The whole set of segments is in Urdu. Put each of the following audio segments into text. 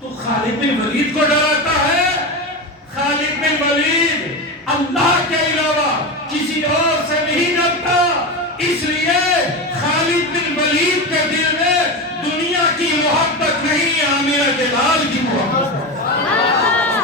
تو خالد بن ولید کو ڈراتا ہے؟ خالد بن ولید اللہ کے علاوہ کسی اور سے نہیں ڈرتا، اس لیے خالد بن ولید کے دل میں دنیا کی محبت نہیں، آمینہ کے لال کی محبت ہے۔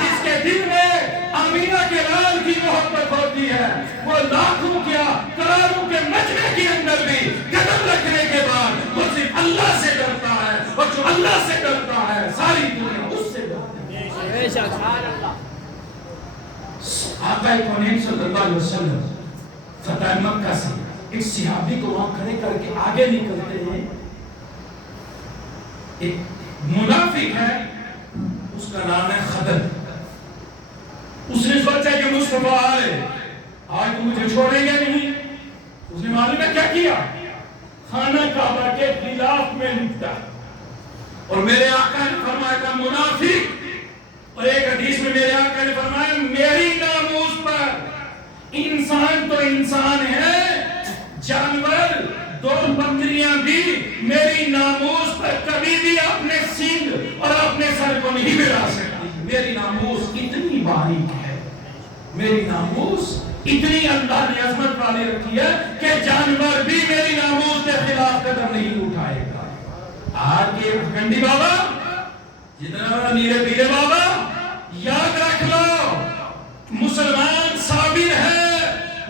جس کے دل میں آمینہ کے لال کی محبت ہوتی ہے، وہ لاکھوں کیا کروڑوں کے مجمع کے اندر بھی قدم رکھنے کے بعد وہ صرف اللہ سے ڈرتا ہے، اور جو اللہ سے ڈرتا ہے ساری دنیا اس سے ڈرتی ہے۔ بے شک سبحان اللہ۔ آقا کونین صلی اللہ علیہ وسلم فتح مکہ سے ایک صحابی کو وہاں کھڑے کر کے آگے نکلتے ہیں، ایک منافق ہے، اس کا نام ہے خدر۔ اس نے سوچا کہ مصطفیٰ آئے، آج تو مجھے چھوڑیں گے نہیں۔ اس نے معلوم ہے کیا کیا؟ خانہ کعبہ کے غلاف میں لپٹا، اور میرے آقا نے فرمایا تھا منافق، اور ایک حدیث میں میرے آقا نے فرمایا میری ناموس پر، انسان تو انسان ہے، جانور دو بکریاں بھی میری ناموس پر کبھی بھی اپنے سینگ اور اپنے سر کو نہیں ملا سکتی۔ میری ناموس اتنی باریک ہے، میری ناموس اتنی اللہ نے عظمت والی رکھی ہے کہ جانور بھی میری ناموس کے خلاف قدم نہیں اٹھائے گا۔ آج کے گنڈی بابا جتنا میرے پیرے بابا یاد رکھ لو، مسلمان صابر ہے،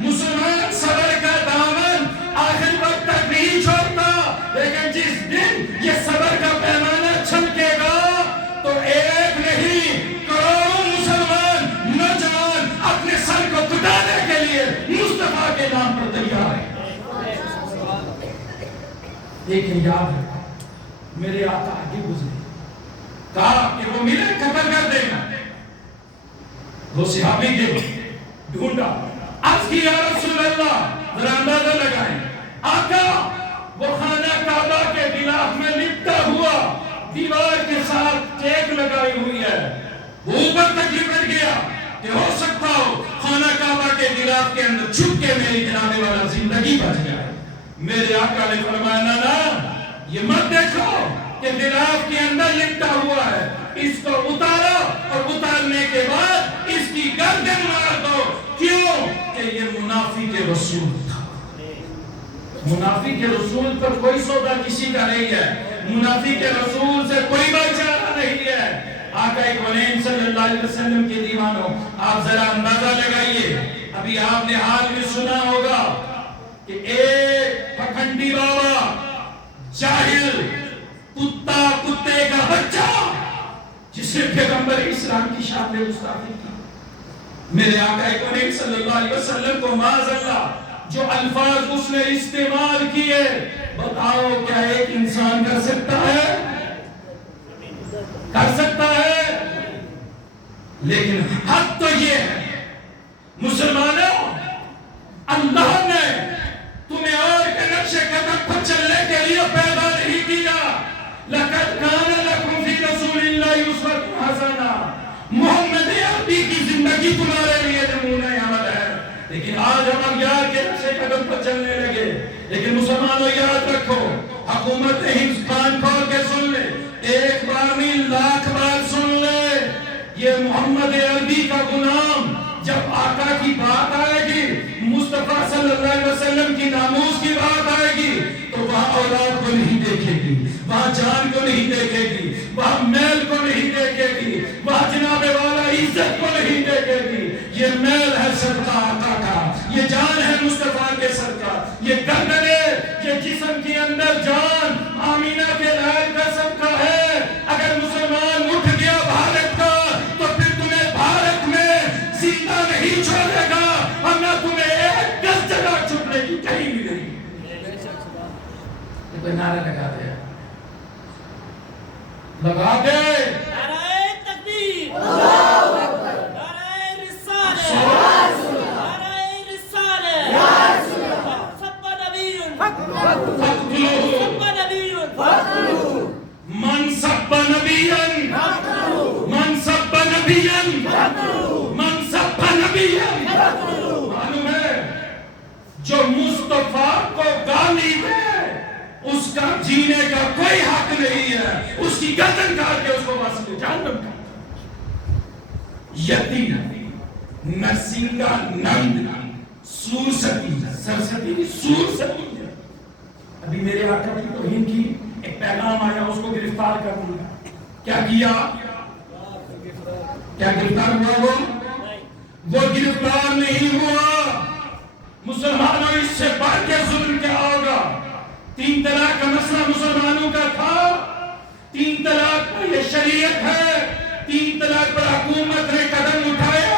مسلمان صبر کا دامن آخر وقت تک نہیں چھوڑتا، لیکن جس دن یہ صبر کا پیمانہ چھلکے گا تو ایک نہیں کروڑوں مسلمان نوجوان اپنے سر کو کٹانے کے لیے مصطفیٰ کے نام پر تیار ہیں۔ لیکن یاد رکھو میرے آقا آگے گزرے، کہا کہ وہ ملے قتل کر دینا۔ وہ صحابی کے ڈھونڈا، عرض کی یا رسول اللہ، ذرا اندازہ لگائیں آقا وہ خانہ کعبہ کے غلاف میں لپٹا ہوا دیوار کے ساتھ ٹیک لگائی ہوئی ہے، وہ اوپر تک لپٹ گیا کہ ہو سکتا ہو خانہ کعبہ کے غلاف کے اندر چھپ کے میری جناب والا زندگی بچ جائے۔ میرے آقا نے فرمایا نا یہ مت دیکھو کہ غلاف کے اندر لپٹا ہوا ہے، اس کو اتارو اور اتارنے کے بعد اس کی گردن مار دو۔ کیوں؟ کہ یہ منافی کے رسول تھا۔ منافی کے رسول پر کوئی سودا کسی کا نہیں ہے، منافی کے رسول سے کوئی بچارہ نہیں ہے۔ آقا کونین صلی اللہ علیہ وسلم کے دیوانوں، آپ ذرا اندازہ لگائیے، ابھی آپ نے حال میں سنا ہوگا کہ ایک پکھنڈی بابا، جاہل، کتا، کتے کا بچہ، جسے پیغمبر اسلام کی شان میں گستاخی کی، میرے آقا کریم صلی اللہ علیہ وسلم کو معاذ اللہ جو الفاظ اس نے استعمال کیے، بتاؤ کیا ایک انسان کر سکتا ہے؟ کر سکتا ہے؟ لیکن حق تو یہ ہے مسلمانوں، اللہ نے تمہیں اور کے نقش قدم پر چلنے کے لیے پیدا نہیں کیا۔ لَقَدْ كَانَ لَكُمْ فِي رَسُولِ اللَّهِ أُسْوَةٌ حَسَنَةٌ، محمد عربی کی زندگی تمہارے لیے نمونہ عمل ہے۔ لیکن آج ہم اغیار کے نقش قدم پر چلنے لگے۔ لیکن مسلمانوں یاد رکھو، حکومت ہند کان کھول کے سن لے، ایک بار نہیں لاکھ بار سن لے، یہ محمد عربی کا غلام جب آقا کی بات آئے گی، مصطفیٰ صلی اللہ علیہ وسلم کی ناموس کی بات آئے گی، تو وہاں اولاد کو نہیں دیکھے گی، وہاں جان کو نہیں دیکھے گی، وہاں میل کو نہیں دیکھے گی، وہاں جناب والا عزت کو نہیں دیکھے گی۔ یہ میل ہے صدقہ آقا کا، یہ جان ہے مصطفیٰ کے صدقہ، یہ گردن ہے، یہ جسم کے اندر جان آمینہ کے لائل کا صدقہ ہے۔ اگر مسلمان اٹھ گیا بھارت کا تو پھر تمہیں بھارت میں زندہ نہیں چھوڑے گا، ورنہ تمہیں ایک گز جگہ چھپنے کی کہیں بھی نہیں۔ یہ کوئی نعرہ لگا دے، لگا دے، نعرہ تکبیر، اللہ اکبر، نعرہ رسالہ، نعرہ رسالہ، من سب نبی فاقتلوہ، من سب نبی فاقتلوہ، من سب نبی فاقتلوہ، من سب نبی فاقتلوہ۔ معلوم ہے جو مصطفیٰ کو گالی دے اس کا جینے کا کوئی حق نہیں ہے، اس کی گردن کاٹ کے اس کو بس دے۔ جہنم کا یتیم نرسنگا نند سورستی سرستی سورستی. ابھی میرے آقا کی توہین کی ایک پیغام آیا, اس کو گرفتار کر دیا. کیا کیا؟ کیا گرفتار ہوا؟ وہ گرفتار نہیں ہوا. مسلمانوں اس سے بڑھ کے ظلم کیا ہوگا؟ 3 طلاق کا مسئلہ مسلمانوں کا تھا. 3 طلاق پر یہ شریعت ہے. 3 طلاق پر حکومت نے قلم اٹھایا.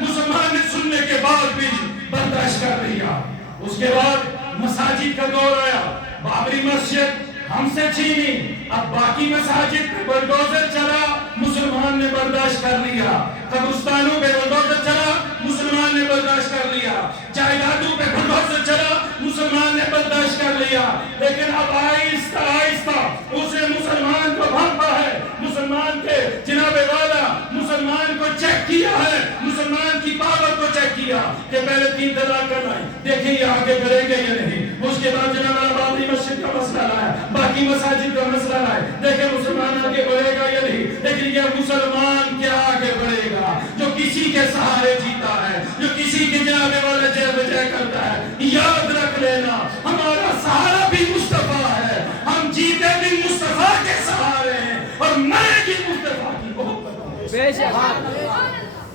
مسلمان نے سننے کے بعد بھی برداشت کر لیا. اس کے بعد مساجد کا دور آیا. بابری مسجد ہم سے چھینی, اب باقی مساجد پہ بلڈوزر چلا, مسلمان نے برداشت کر لیا. قبرستانوں پہ بلڈوزر چلا, مسلمان نے برداشت کر لیا. جائیدادوں پہ بلڈوزر چلا, مسلمان نے برداشت کر لیا. لیکن اب آہستہ آہستہ اسے مسلمان کو بھانپا ہے. مسلمان کے جناب والا مسلمان کو چیک کیا ہے, مسلمان کی پاور کو چیک کیا کہ پہلے 3 طلاق کرنا ہے, دیکھیں یہ آگے کرے گا یا نہیں. اس کے بعد جناب والا بابری مسجد کا مسئلہ لایا, باقی مساجد کا مسئلہ لائے, دیکھیں مسلمان آگے بڑھے گا یا نہیں. لیکن یہ مسلمان کیا آگے بڑھے گا جو کسی کے سہارے جیتا ہے, جو کسی کے جناب والا جے بجے کرتا ہے. یاد رکھ لینا ہمارا سہارا بھی مصطفیٰ ہے, ہم جیتے بھی مصطفیٰ کے سہارے ہیں اور مرے بھی مصطفیٰ کی محبت.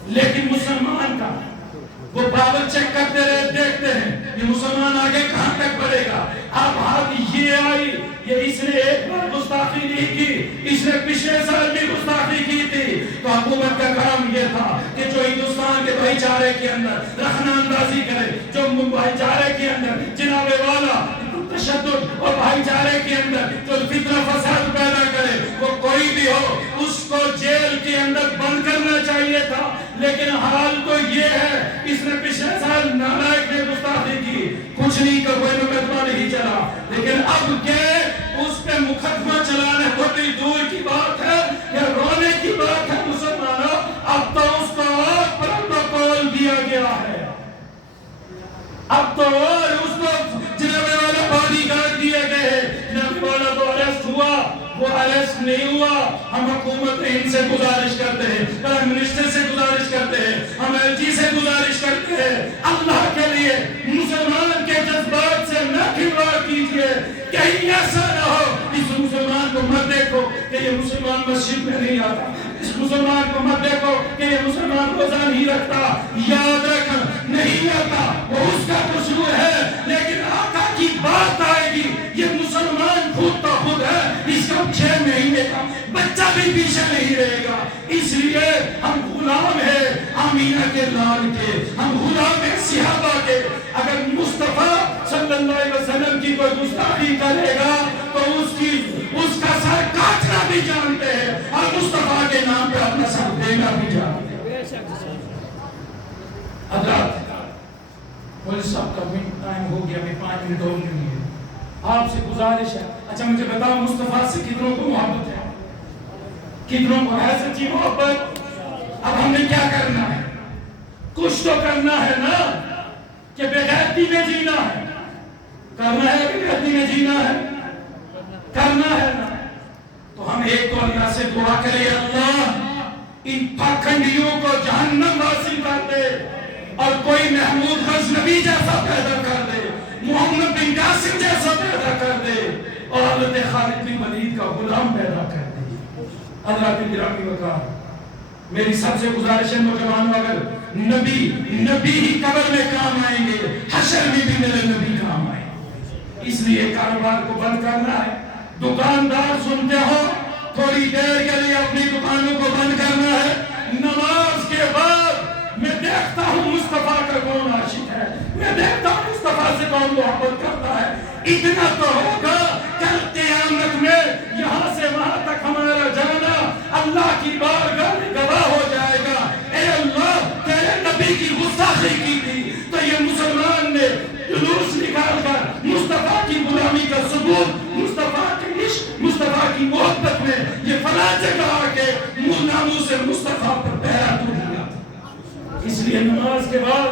لیکن مسلمان کا وہ پاور چیک کرتے رہے, دیکھتے ہیں یہ مسلمان آگے کہاں تک بڑھے گا. اب بات یہ آئی, یہ اس نے ایک بار گستاخی نہیں کی, اس نے پچھلے سال بھی گستاخی کی تھی. تو حکومت کا کام یہ تھا کہ جو ہندوستان کے بھائی چارے کے اندر رخنہ اندازی کرے, جو بھائی چارے کے اندر جناب والا تشدد اور بھائی چارے کے اندر جو فتنہ فساد پیدا کرے, وہ کوئی بھی ہو اس کو جیل کے اندر بند کرنا چاہیے تھا. لیکن حال تو یہ ہے, اس نے پچھلے سال نالائق نے گستاخی کی, کچھ نہیں کا کوئی مقدمہ نہیں چلا. لیکن اب کہ اس پہ مقدمہ چلانے بڑی دور کی بات ہے, یہ رونے کی بات ہے مسلمانوں. اب تو اس کو پروٹوکول دیا گیا ہے, اب تو اس کو جناب والا باڈی گارڈ دیے گئے ہیں. جناب والا تو اریسٹ ہوا, وہ اریسٹ نہیں ہوا. ہم حکومت ان سے گزارش کرتے ہیں, پرائم منسٹر سے گزارش کرتے ہیں, ہم ایل جی سے گزارش کرتے ہیں, اللہ کے لیے مسلمان کے جذبات سے نہ کھلواڑ کیجیے. کہیں ایسا نہ ہو اس مسلمان کو مت دیکھو کہ یہ مسلمان مسجد میں نہیں آتا, اس مسلمان کو مت دیکھو کہ یہ مسلمان روزہ نہیں رکھتا. یاد رکھ, نہیں آتا وہ اس کا قصور ہے, لیکن آقا کی بات آئے گی. یہ مسلمان خود تو خود ہے, اس کا 6 مہینے کا بچہ بھی پیچھے نہیں رہے گا. اس لیے ہم غلام ہیں آمینہ کے لال کے, ہم غلام ہیں صحابہ کے. اگر مصطفیٰ صلی اللہ علیہ وسلم کی کوئی گستاخی کرے گا تو اس کا سر کاٹنا بھی جانتے ہیں, اور مصطفیٰ کے نام پہ اپنا سر دینا بھی جانتے ہیں. حضرات, پولیس صاحب کا ٹائم ہو گیا, میں 5 منٹ اور نہیں ہے. آپ سے گزارش ہے, اچھا مجھے بتاؤ مصطفیٰ سے کتنوں کو محبت ہے, کتنوں کو ہے سچی محبت؟ اب ہم نے کیا کرنا ہے؟ کچھ تو کرنا ہے نا, کہ بغیرتی میں جینا ہے. کرنا ہے, بغیرتی میں جینا ہے, کرنا ہے نا. تو ہم ایک تو اللہ سے دعا کریں, اللہ ان پاکھنڈیوں کو جہنم واصل کر دے, اور کوئی محمود غزنوی جیسا پیدا کر دے, محمد بن قاسم جیسا پیدا کر دے, اور حضرت خالد بن ولید کا غلام پیدا کر دے. حضرات گرامی وقار, میری سب سے گزارش ہے نوجوانوں, اگر نبی ہی قبر میں کام آئیں گے, حشر میں بھی میرے نبی کام آئیں گے. اس لیے کاروبار کو بند کرنا ہے. دکاندار سنتے ہو, تھوڑی دیر کے لیے اپنی دکانوں کو بند کرنا ہے. نماز کے بعد میں دیکھتا ہوں مصطفیٰ کا کون عاشق ہے, میں دیکھتا ہوں مصطفیٰ سے کون محبت کرتا ہے. اتنا تو ہوگا کل قیامت میں یہاں سے وہاں تک ہمارا جانا اللہ کی بارگاہ میں گواہ ہو جائے گا. اے اللہ, تیرے نبی کی گستاخی کی تھی تو یہ مسلمان نے جلوس نکال کر مصطفیٰ کی غلامی کا ثبوت, مصطفیٰ کے عشق, مصطفیٰ کی محبت میں یہ فلاں جگہ آ کے ناموں سے مصطفیٰ پر بیعت ہو دیا. اس لیے نماز کے بعد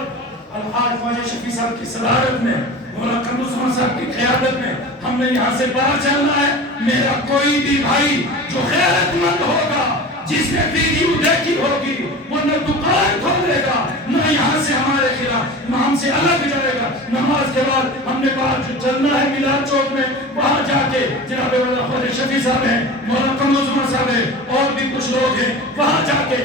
الحاج خواجہ شفیع صاحب کی صدارت میں, مولانا قمر عثمان صاحب کی قیادت میں ہم نے یہاں سے باہر چلنا ہے. میرا کوئی بھی بھائی جو غیرت مند ویڈیو دیکھی ہوگی وہ نہ دکان کھولے گا نہ یہاں سے ہمارے خلاف نہ ہم سے الگ جائے گا. نماز کے بعد ہم نے کہا جو چلنا ہے میلاد چوک میں وہاں جا کے جناب والا خواجہ شفیع صاحب ہیں, مولانا قمر عثمان صاحب ہیں, اور بھی کچھ لوگ ہیں, وہاں جا کے